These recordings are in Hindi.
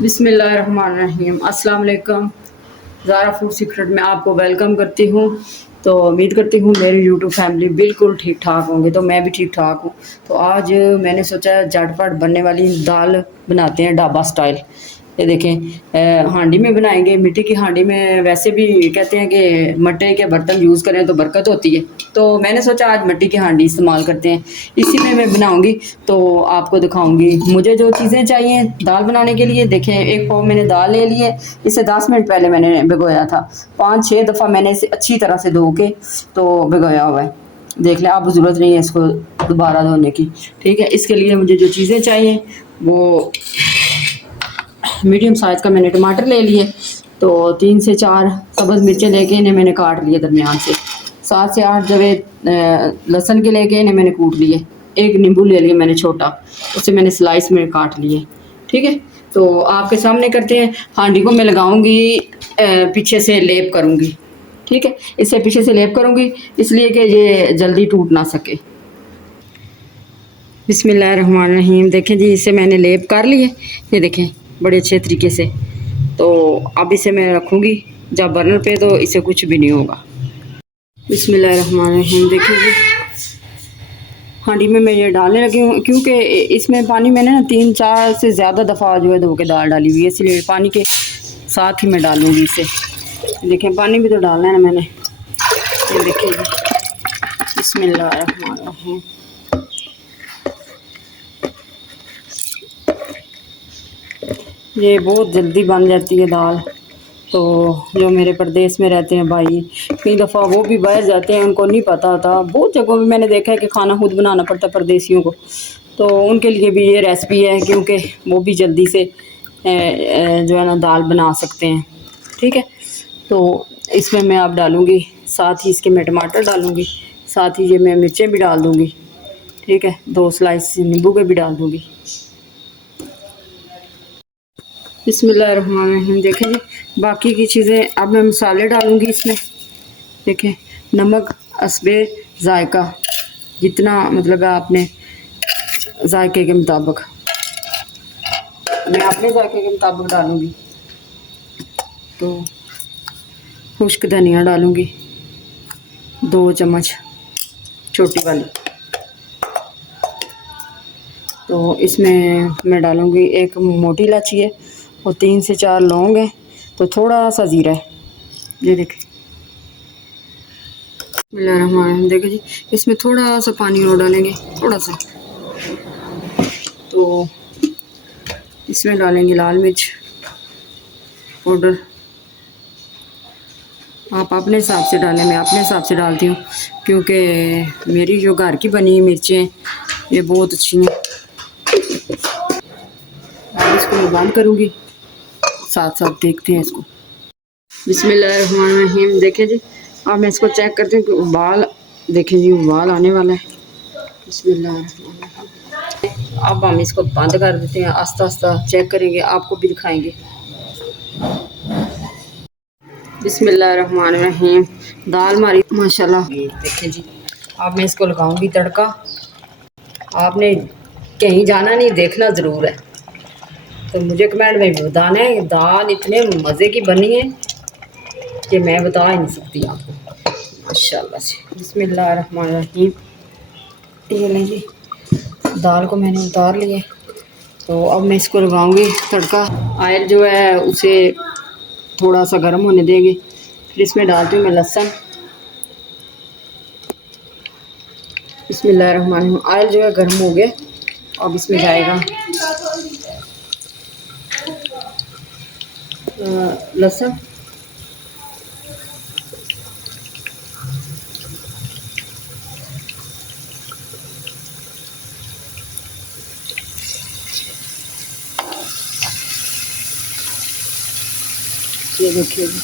बिस्मिल्लाहिर्रहमानिर्रहीम। अस्सलाम वालेकुम। ज़ारा फूड सीक्रेट में आपको वेलकम करती हूँ। तो उम्मीद करती हूँ मेरी यूट्यूब फैमिली बिल्कुल ठीक ठाक होंगे, तो मैं भी ठीक ठाक हूँ। तो आज मैंने सोचा झटपट बनने वाली दाल बनाते हैं ढाबा स्टाइल। ये देखें, हांडी में बनाएंगे। मिट्टी की हांडी में वैसे भी कहते हैं कि मट्टी के बर्तन यूज़ करें तो बरकत होती है, तो मैंने सोचा आज मिट्टी की हांडी इस्तेमाल करते हैं। इसी में मैं बनाऊंगी, तो आपको दिखाऊंगी। मुझे जो चीज़ें चाहिए दाल बनाने के लिए, देखें, एक पाव मैंने दाल ले ली है। इसे 10 मिनट पहले मैंने भिगोया था। 5-6 दफ़ा मैंने इसे अच्छी तरह से धो के तो भिगोया हुआ है। देख लें, आप ज़रूरत नहीं है इसको दोबारा धोने की। ठीक है, इसके लिए मुझे जो चीज़ें चाहिए वो मीडियम साइज़ का मैंने टमाटर ले लिए, तो 3 से 4 सब्ज़ मिर्चें लेके इन्हें मैंने काट लिए दरमियान से। 7 से 8 जवे लहसुन के लेके इन्हें मैंने कूट लिए। एक नींबू ले लिया मैंने छोटा, उसे मैंने स्लाइस में काट लिए। ठीक है, तो आपके सामने करते हैं। हांडी को मैं लगाऊंगी, पीछे से लेप करूंगी। ठीक है, इसे पीछे से लेप करूंगी इसलिए कि ये जल्दी टूट ना सके। बिस्मिल्लाहिर्रहमानिर्रहीम। देखें जी, इसे मैंने लेप कर लिए, ये देखें, बड़े अच्छे तरीके से। तो अब इसे मैं रखूँगी जब बर्नर पे, तो इसे कुछ भी नहीं होगा। बिस्मिल्लाहिर्रहमानिर्रहीम। देखिए जी, हांडी में मैं ये डालने लगी हूँ, क्योंकि इसमें पानी मैंने ना 3-4 से ज़्यादा दफ़ा जो है धो के दाल डाली हुई है, इसलिए पानी के साथ ही मैं डालूँगी इसे। देखें, पानी भी तो डालना है ना मैंने। ये देखिए जी, बिस्मिल्लाहिर्रहमानिर्रहीम। ये बहुत जल्दी बन जाती है दाल। तो जो मेरे प्रदेश में रहते हैं भाई, कई दफ़ा वो भी बाहर जाते हैं, उनको नहीं पता होता। बहुत जगहों पे मैंने देखा है कि खाना खुद बनाना पड़ता है परदेशियों को, तो उनके लिए भी ये रेसिपी है, क्योंकि वो भी जल्दी से जो है ना दाल बना सकते हैं। ठीक है, तो इसमें मैं अब डालूँगी, साथ ही इसके मैं टमाटर डालूँगी, साथ ही ये मैं मिर्चें भी डाल दूँगी। ठीक है, 2 स्लाइस नींबू के भी डाल दूँगी। बिस्मिल्लाहिर्रहमानिर्रहीम। देखें जी, बाकी की चीज़ें अब मैं मसाले डालूँगी इसमें। देखें, नमक हस्बे ज़ायका, जितना मतलब है आपने ज़ायके के मुताबिक, मैं अपने ज़ायके के मुताबिक डालूँगी। तो खुश्क धनिया डालूँगी 2 चम्मच छोटी वाली। तो इसमें मैं डालूँगी एक मोटी इलायची है और 3 से 4 लौंग है, तो थोड़ा सा ज़ीरा है। ये देखें, बिस्मिल्लाहिर्रहमानिर्रहीम। देखो जी, इसमें थोड़ा सा पानी और डालेंगे, थोड़ा सा। तो इसमें डालेंगे लाल मिर्च पाउडर। आप अपने हिसाब से डालें, मैं अपने हिसाब से डालती हूँ, क्योंकि मेरी जो घर की बनी मिर्चें ये बहुत अच्छी हैं। अब इसको मैं बंद करूँगी, साथ साथ देखते हैं इसको। बिस्मिल्लाहिर्रहमानिर्रहीम। देखें जी, अब मैं इसको चेक करती हूँ कि उबाल, देखें जी, उबाल आने वाला है। बिस्मिल्लाहिर्रहमानिर्रहीम। अब हम इसको बंद कर देते हैं, आस्ता आस्ता चेक करेंगे, आपको भी दिखाएंगे। बिस्मिल्लाहिर्रहमानिर्रहीम। दाल हमारी माशाल्लाह, देखें जी। अब मैं इसको लगाऊंगी तड़का। आपने कहीं जाना नहीं, देखना ज़रूर है। तो मुझे कमेंट में भी बताना है, दाल इतने मज़े की बनी है कि मैं बता ही नहीं सकती आपको, माशाल्लाह से। बिस्मिल्लाहिर्रहमानिर्रहीम। ये लें जी, दाल को मैंने उतार लिया। तो अब मैं इसको लगाऊंगी तड़का। ऑयल जो है उसे थोड़ा सा गर्म होने देंगे, फिर इसमें डालती हूँ मैं लहसुन। बिस्मिल्लाहिर्रहमानिर्रहीम। ऑयल जो है गर्म हो गया, अब इसमें जाएगा लहसुन। ये देखिए जी,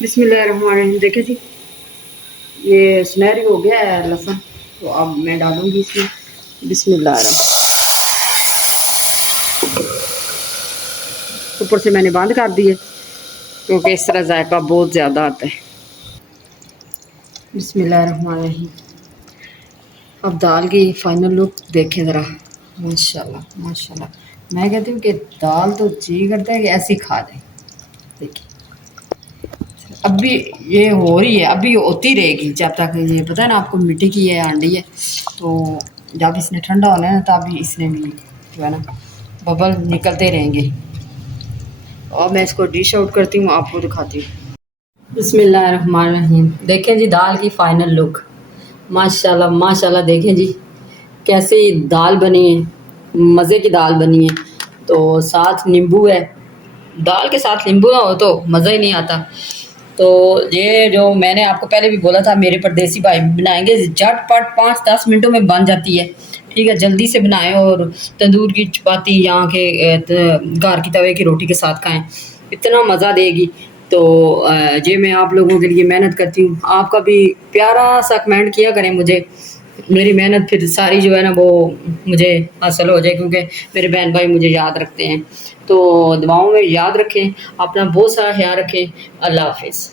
बिस्मिल्लाहिर्रहमानिर्रहीम। देखिए जी, ये सुनहरी हो गया है लहसुन, तो अब मैं डालूंगी इसमें। बिस्मिल्लाहिर्रहमानिर्रहीम। ऊपर से मैंने बंद कर दिए, क्योंकि इस तरह जायका बहुत ज़्यादा आता है। बिस्मिल्लाहिर्रहमानिर्रहीम। अब दाल की फाइनल लुक देखें ज़रा। माशाल्लाह माशाल्लाह। मैं कहती हूँ कि दाल तो जी करता है कि ऐसे ही खा जाए। देखिए अभी ये हो रही है, अभी होती रहेगी जब तक ये पता है ना आपको मिट्टी की है हांडी है। तो जब इसने ठंडा होना है ना तब इसने भी जो है ना बबल निकलते रहेंगे। और मैं इसको डिश आउट करती हूँ, आपको दिखाती हूँ। बिस्मिल्लाहिर्रहमानिर्रहीम। देखें जी दाल की फाइनल लुक। माशाल्लाह माशाल्लाह। देखें जी कैसे दाल बनी है, मज़े की दाल बनी है। तो साथ नींबू है, दाल के साथ नींबू ना हो तो मज़ा ही नहीं आता। तो ये जो मैंने आपको पहले भी बोला था मेरे परदेसी भाई बनाएंगे झटपट 5-10 मिनटों में बन जाती है। ठीक है जल्दी से बनाएं और तंदूर की चपाती यहाँ के घर की तवे की रोटी के साथ खाएं, इतना मज़ा देगी। तो ये मैं आप लोगों के लिए मेहनत करती हूँ, आपका भी प्यारा सा कमेंट किया करें मुझे, मेरी मेहनत फिर सारी जो है ना वो मुझे हासिल हो जाए, क्योंकि मेरे बहन भाई मुझे याद रखते हैं। तो दुआओं में याद रखें, अपना बहुत सारा ख्याल रखें। अल्लाह हाफिज़।